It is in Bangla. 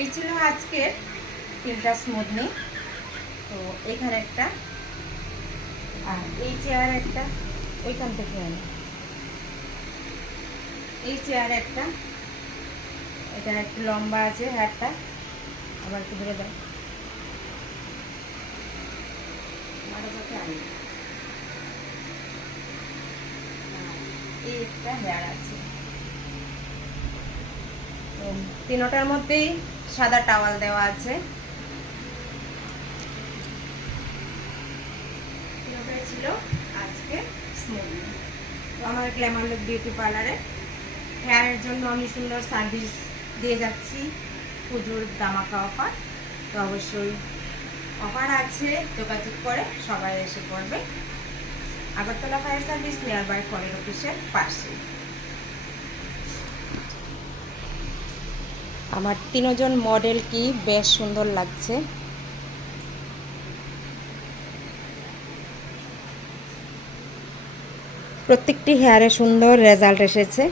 এই ছিল আজকের তিনটা স্মুদনি তো এখানে একটা, আর এই চেয়ার একটা, ওইখান থেকে আনি। এই চেয়ার একটা এটা একটু লম্বা আছে হেয়ারটা আবার একটু ধরে দাও। এই একটা হেয়ার আছে। তিনোটার মধ্যেই সাদা টাওয়াল দেওয়া আছে। ছিল আজকে স্মুথনিং তো আমার গ্ল্যামার লুক বিউটি পার্লারে হেয়ারের জন্য আমি সুন্দর সার্ভিস দিয়ে যাচ্ছি পুজোর দামাকা অফার তো অবশ্যই অফার আছে, যোগাযোগ করে সবাই এসে পড়বে Agartala fire service nearby foreign অফিসের পাশে আমার তিনজন মডেল কি বেশ সুন্দর লাগছে। প্রত্যেকটি হেয়ারে সুন্দর রেজাল্ট এসেছে।